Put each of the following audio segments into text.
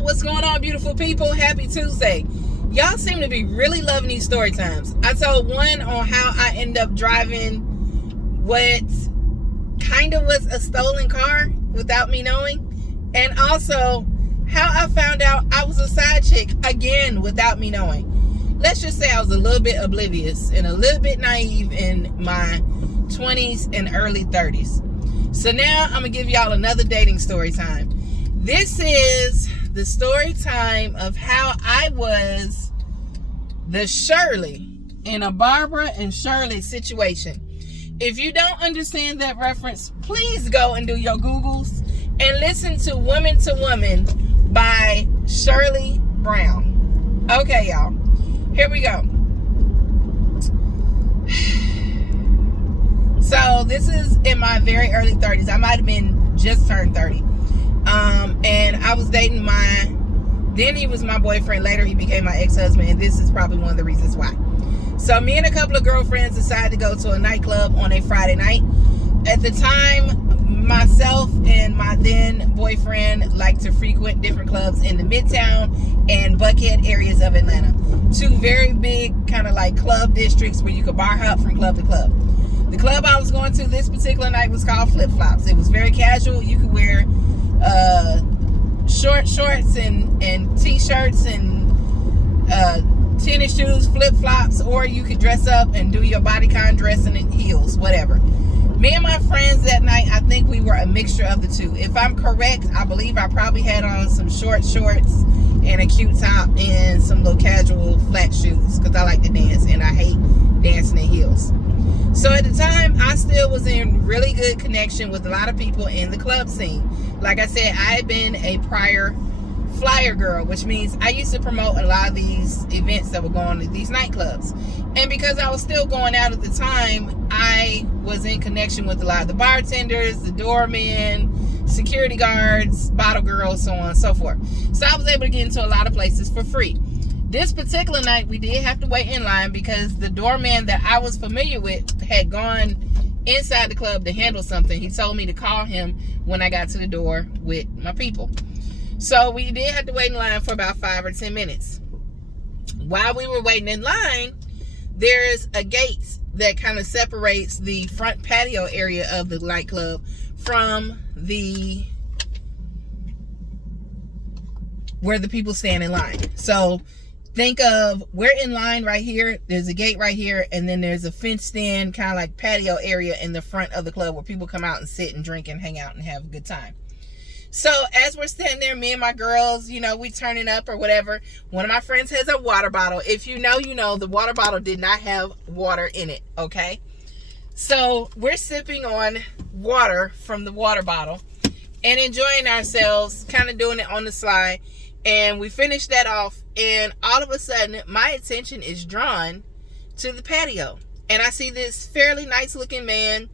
What's going on, beautiful people? Happy Tuesday. Y'all seem to be really loving these story times. I told one on how I end up driving what kind of was a stolen car without me knowing, and also how I found out I was a side chick again without me knowing. Let's just say I was a little bit oblivious and a little bit naive in my 20s and early 30s. So now I'm gonna give y'all another dating story time. This is the story time of how I was the Shirley in a Barbara and Shirley situation. If you don't understand that reference, please go and do your Googles and listen to Woman to Woman by Shirley Brown. Okay, y'all. Here we go. So this is in my very early 30s. I might have been just turned 30. And I was dating then he was my boyfriend. Later he became my ex-husband, and this is probably one of the reasons why. So me and a couple of girlfriends decided to go to a nightclub on a Friday night. At the time, myself and my then boyfriend liked to frequent different clubs in the Midtown and Buckhead areas of Atlanta. Two very big kind of like club districts where you could bar hop from club to club. The club I was going to this particular night was called Flip Flops. It was very casual. You could wear short shorts and t-shirts and tennis shoes, flip-flops, or you could dress up and do your bodycon dressing in heels, whatever. Me and my friends that night, I think we were a mixture of the two. If I'm correct, I believe I probably had on some short shorts and a cute top and some little casual flat shoes because I like to dance and I hate dancing in heels. So at the time, I still was in really good connection with a lot of people in the club scene. Like I said, I had been a prior flyer girl, which means I used to promote a lot of these events that were going on at these nightclubs. And because I was still going out at the time, I was in connection with a lot of the bartenders, the doormen, security guards, bottle girls, so on and so forth. So I was able to get into a lot of places for free. This particular night, we did have to wait in line because the doorman that I was familiar with had gone inside the club to handle something. He told me to call him when I got to the door with my people. So we did have to wait in line for about 5 or 10 minutes. While we were waiting in line, there's a gate that kind of separates the front patio area of the nightclub from where the people stand in line. So think of, we're in line right here, there's a gate right here, and then there's a fenced in kind of like patio area in the front of the club where people come out and sit and drink and hang out and have a good time. So as we're standing there, me and my girls, we turning up or whatever. One of my friends has a water bottle. If you know, the water bottle did not have water in it, okay? So we're sipping on water from the water bottle and enjoying ourselves, kind of doing it on the slide. And we finished that off, and all of a sudden, my attention is drawn to the patio. And I see this fairly nice looking man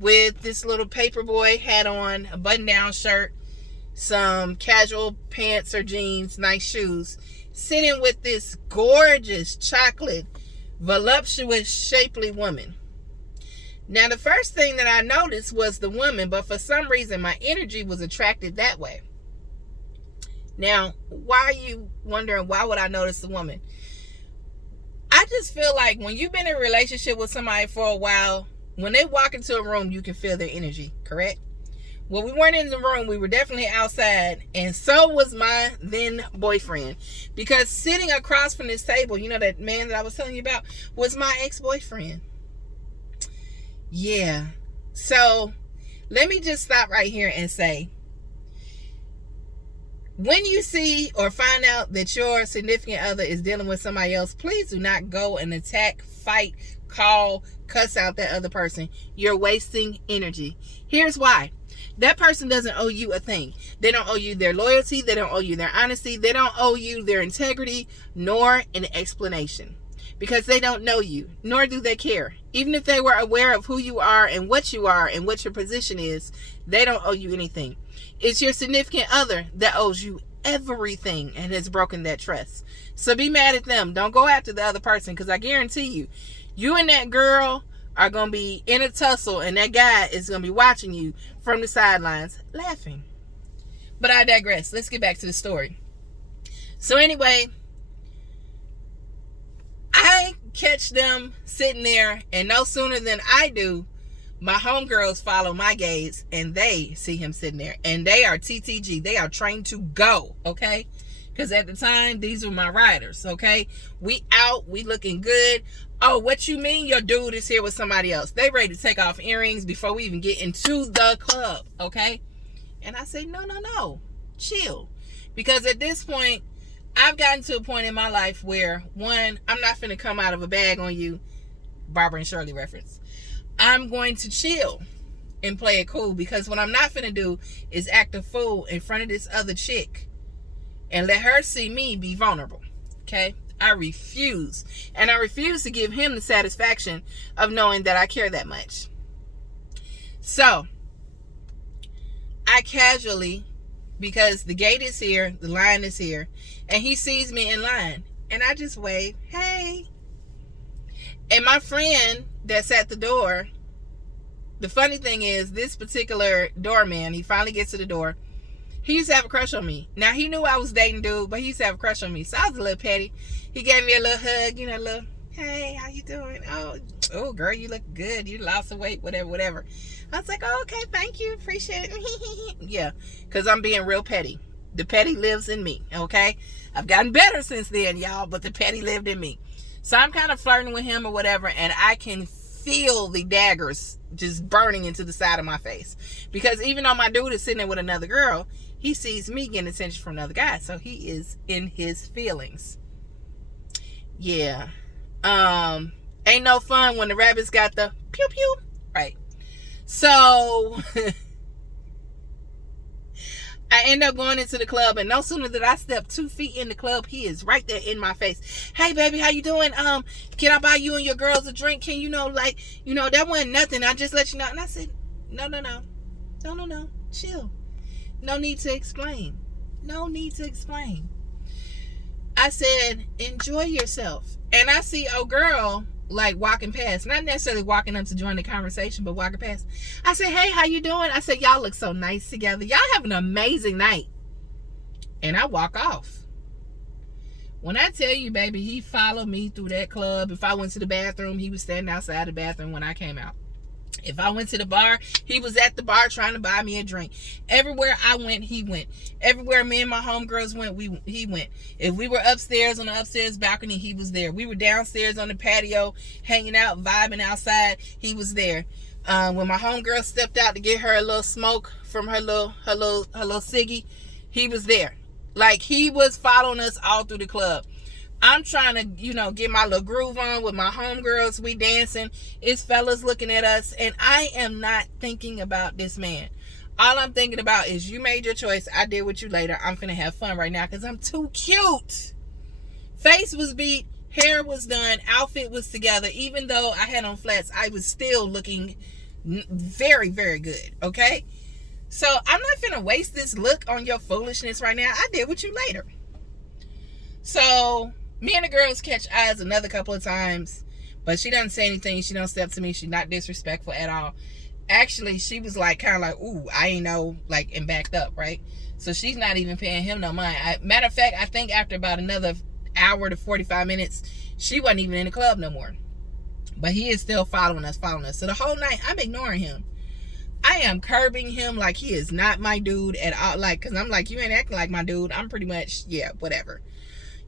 with this little paperboy hat on, a button-down shirt, some casual pants or jeans, nice shoes, sitting with this gorgeous, chocolate, voluptuous, shapely woman. Now, the first thing that I noticed was the woman, but for some reason, my energy was attracted that way. Now, why are you wondering, why would I notice the woman? I just feel like when you've been in a relationship with somebody for a while, when they walk into a room, you can feel their energy, correct? Well, we weren't in the room. We were definitely outside. And so was my then boyfriend. Because sitting across from this table, that man that I was telling you about, was my ex-boyfriend. Yeah. So let me just stop right here and say, when you see or find out that your significant other is dealing with somebody else, please do not go and attack, fight, call, cuss out that other person. You're wasting energy. Here's why. That person doesn't owe you a thing. They don't owe you their loyalty. They don't owe you their honesty. They don't owe you their integrity, nor an explanation. Because they don't know you, nor do they care. Even if they were aware of who you are and what your position is, they don't owe you anything. It's your significant other that owes you everything and has broken that trust. So be mad at them. Don't go after the other person, because I guarantee you, you and that girl are going to be in a tussle, and that guy is going to be watching you from the sidelines laughing. But I digress. Let's get back to the story. So anyway, I catch them sitting there, and no sooner than I do, my homegirls follow my gaze, and they see him sitting there. And they are TTG. They are trained to go, okay? Because at the time, these were my riders, okay? We out. We looking good. Oh, what you mean your dude is here with somebody else? They ready to take off earrings before we even get into the club, okay? And I say, no. Chill. Because at this point, I've gotten to a point in my life where, one, I'm not finna come out of a bag on you. Barbara and Shirley reference. I'm going to chill and play it cool, because what I'm not finna do is act a fool in front of this other chick and let her see me be vulnerable. Okay? I refuse. And I refuse to give him the satisfaction of knowing that I care that much. So, I casually, because the gate is here, the line is here, and he sees me in line, and I just wave, hey. And my friend that's at the door, the funny thing is, this particular doorman, he finally gets to the door. He used to have a crush on me. Now, he knew I was dating dude, but he used to have a crush on me. So I was a little petty. He gave me a little hug, a little, hey, how you doing? Oh, girl, you look good. You lost some weight, whatever. I was like, oh, okay, thank you. Appreciate it. Yeah, because I'm being real petty. The petty lives in me, okay? I've gotten better since then, y'all, but the petty lived in me. So I'm kind of flirting with him or whatever, and I can feel the daggers just burning into the side of my face. Because even though my dude is sitting there with another girl, he sees me getting attention from another guy. So he is in his feelings. Yeah. Ain't no fun when the rabbits got the pew pew. Right. So I end up going into the club, and no sooner did I step 2 feet in the club, he is right there in my face. Hey, baby, how you doing? Can I buy you and your girls a drink? Can that wasn't nothing. I just let you know. And I said, no. Chill. No need to explain. I said, enjoy yourself. And I see a girl like walking past, not necessarily walking up to join the conversation, but walking past. I said, hey, how you doing? I said, y'all look so nice together. Y'all have an amazing night. And I walk off. When I tell you, baby, he followed me through that club. If I went to the bathroom, he was standing outside the bathroom when I came out. If I went to the bar, he was at the bar trying to buy me a drink. Everywhere I went, he went. Everywhere me and my homegirls went, he went. If we were upstairs on the upstairs balcony, he was there. We were downstairs on the patio, hanging out, vibing outside, he was there. When my homegirl stepped out to get her a little smoke from her little ciggy, he was there. Like, he was following us all through the club. I'm trying to, get my little groove on with my homegirls. We dancing. It's fellas looking at us. And I am not thinking about this man. All I'm thinking about is, you made your choice. I deal with you later. I'm finna have fun right now because I'm too cute. Face was beat. Hair was done. Outfit was together. Even though I had on flats, I was still looking very, very good. Okay? So I'm not finna waste this look on your foolishness right now. I deal with you later. So me and the girls catch eyes another couple of times, but she doesn't say anything. She don't step to me. She's not disrespectful at all. Actually, she was like, kind of like, ooh, I ain't know, like, and backed up, right? So she's not even paying him no mind. Matter of fact, I think after about another hour to 45 minutes, she wasn't even in the club no more. But he is still following us. So the whole night, I'm ignoring him. I am curbing him like he is not my dude at all. Like, because I'm like, you ain't acting like my dude. I'm pretty much, yeah, whatever.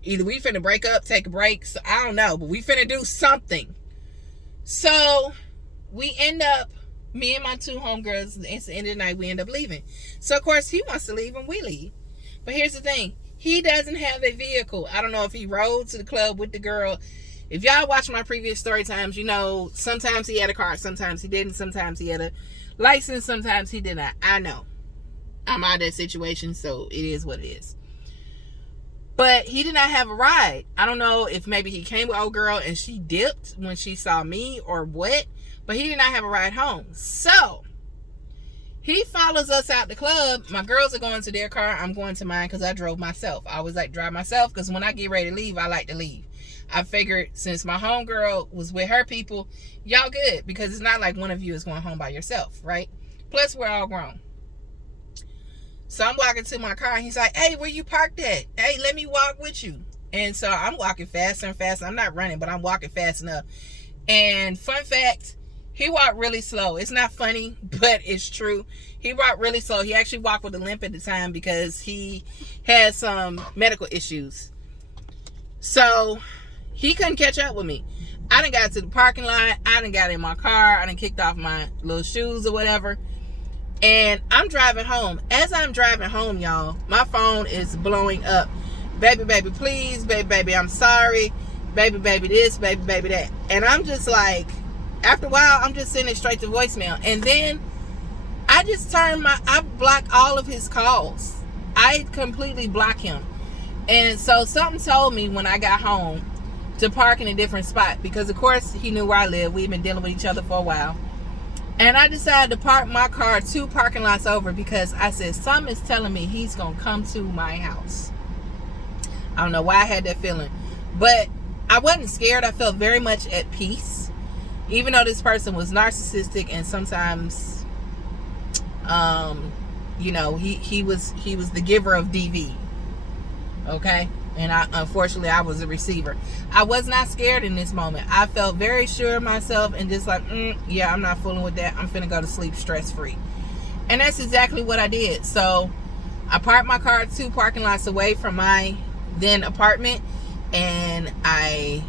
Either we finna break up, take a break. So I don't know, but we finna do something. So we end up, me and my 2 homegirls, it's the end of the night, we end up leaving. So of course he wants to leave and we leave. But here's the thing. He doesn't have a vehicle. I don't know if he rode to the club with the girl. If y'all watch my previous story times, sometimes he had a car, sometimes he didn't, sometimes he had a license, sometimes he did not. I know. I'm out of that situation, so it is what it is. But he did not have a ride. I don't know if maybe he came with old girl and she dipped when she saw me or what. But he did not have a ride home. So he follows us out the club. My girls are going to their car. I'm going to mine because I drove myself. I always like to drive myself because when I get ready to leave, I like to leave. I figured since my homegirl was with her people, y'all good. Because it's not like one of you is going home by yourself, right? Plus, we're all grown. So I'm walking to my car and he's like, hey, where you parked at? Hey, let me walk with you. And so I'm walking faster and faster. I'm not running, but I'm walking fast enough. And fun fact, he walked really slow. It's not funny, but it's true. He walked really slow. He actually walked with a limp at the time because he had some medical issues. So he couldn't catch up with me. I done got to the parking lot. I done got in my car. I done kicked off my little shoes or whatever. And I'm driving home. As I'm driving home, y'all, my phone is blowing up. Baby, baby, please. Baby, baby, I'm sorry. Baby, baby, this. Baby, baby, that. And I'm just like, after a while, I'm just sending it straight to voicemail. And then I just I block all of his calls. I completely block him. And so something told me when I got home to park in a different spot. Because, of course, he knew where I live. We've been dealing with each other for a while. And I decided to park my car 2 parking lots over because I said, something is telling me he's going to come to my house. I don't know why I had that feeling. But I wasn't scared. I felt very much at peace. Even though this person was narcissistic and sometimes, you know, he was the giver of DV. Okay? And unfortunately, I was a receiver. I was not scared in this moment. I felt very sure of myself and just like, yeah, I'm not fooling with that. I'm finna go to sleep stress-free. And that's exactly what I did. So I parked my car 2 parking lots away from my then apartment. And I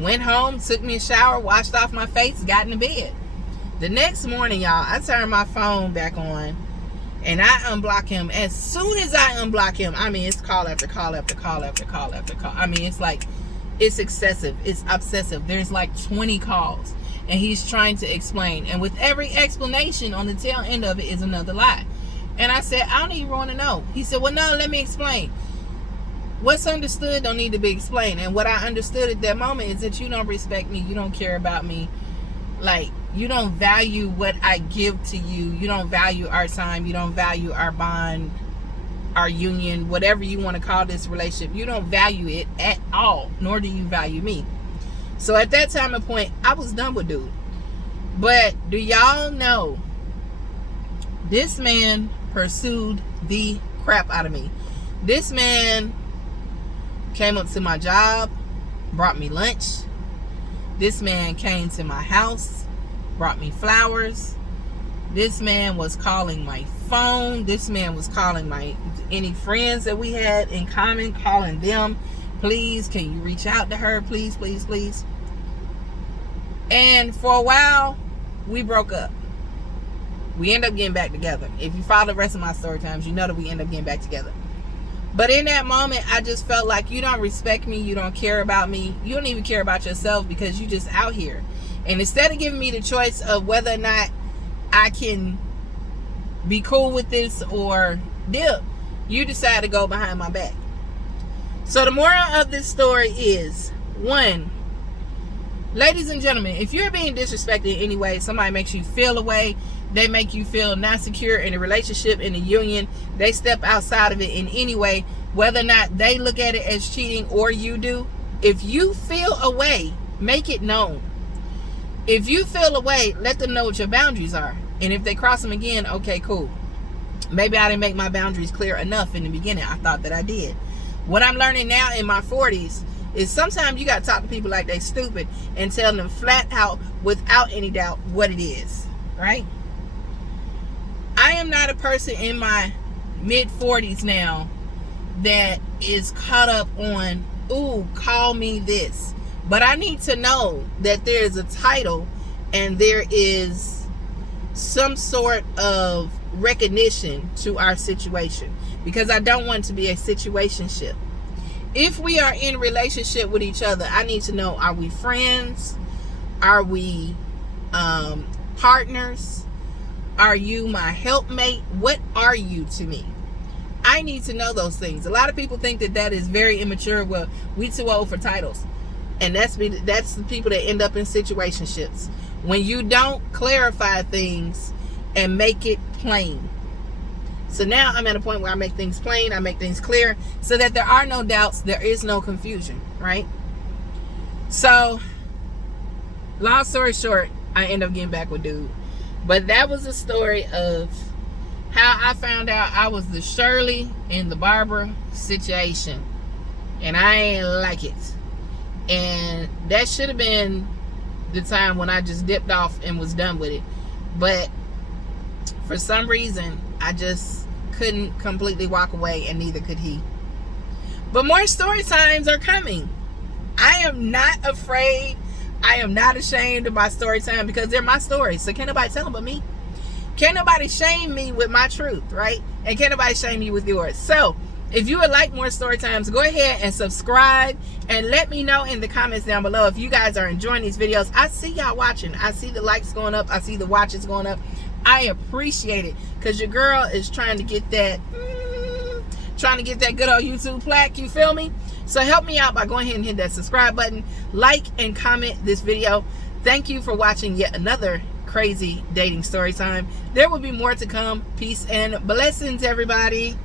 went home, took me a shower, washed off my face, got in the bed. The next morning, y'all, I turned my phone back on. And I unblock him. As soon as I unblock him, I mean, it's call after call after call after call after call. I mean, it's like, it's excessive. It's obsessive. There's like 20 calls. And he's trying to explain. And with every explanation, on the tail end of it is another lie. And I said, I don't even want to know. He said, well, no, let me explain. What's understood don't need to be explained. And what I understood at that moment is that you don't respect me. You don't care about me. Like, you don't value what I give to you. You don't value our time. You don't value our bond, our union, whatever you want to call this relationship. You don't value it at all, nor do you value me. So at that time and point, I was done with dude. But do y'all know this man pursued the crap out of me? This man came up to my job, brought me lunch. This man came to my house, brought me flowers. This man was calling my phone. This man was calling any friends that we had in common, calling them. Please, can you reach out to her? Please, please, please. And for a while, we broke up. We ended up getting back together. If you follow the rest of my story times, you know that we end up getting back together. But in that moment, I just felt like you don't respect me. You don't care about me. You don't even care about yourself because you just out here. And instead of giving me the choice of whether or not I can be cool with this or dip, you decide to go behind my back. So the moral of this story is, 1, ladies and gentlemen, if you're being disrespected in any way, somebody makes you feel a way, they make you feel not secure in a relationship, in a union, they step outside of it in any way, whether or not they look at it as cheating or you do, if you feel a way, make it known. If you feel a way, let them know what your boundaries are. And if they cross them again, okay, cool. Maybe I didn't make my boundaries clear enough in the beginning. I thought that I did. What I'm learning now in my 40s is sometimes you got to talk to people like they stupid and tell them flat out, without any doubt, what it is. Right? I am not a person in my mid-40s now that is caught up on, ooh, call me this. But I need to know that there is a title and there is some sort of recognition to our situation. Because I don't want it to be a situationship. If we are in relationship with each other, I need to know, are we friends? Are we partners? Are you my helpmate? What are you to me? I need to know those things. A lot of people think that that is very immature. Well, we too old for titles. And that's the people that end up in situationships. When you don't clarify things and make it plain. So now I'm at a point where I make things plain. I make things clear so that there are no doubts. There is no confusion. Right? So, long story short, I end up getting back with dude. But that was a story of how I found out I was the Shirley in the Barbara situation, and I ain't like it. And that should have been the time when I just dipped off and was done with it. But for some reason, I just couldn't completely walk away, and neither could he. But more story times are coming. I am not afraid. I am not ashamed of my story time, because they're my stories. So can't nobody tell them but me. Can't nobody shame me with my truth, right? And can't nobody shame you with yours. So if you would like more story times, go ahead and subscribe, and let me know in the comments down below if you guys are enjoying these videos. I see y'all watching. I see the likes going up. I see the watches going up. I appreciate it, because your girl is trying to get that good old YouTube plaque, you feel me? So help me out by going ahead and hit that subscribe button, like and comment this video. Thank you for watching yet another crazy dating story time. There will be more to come. Peace and blessings, everybody.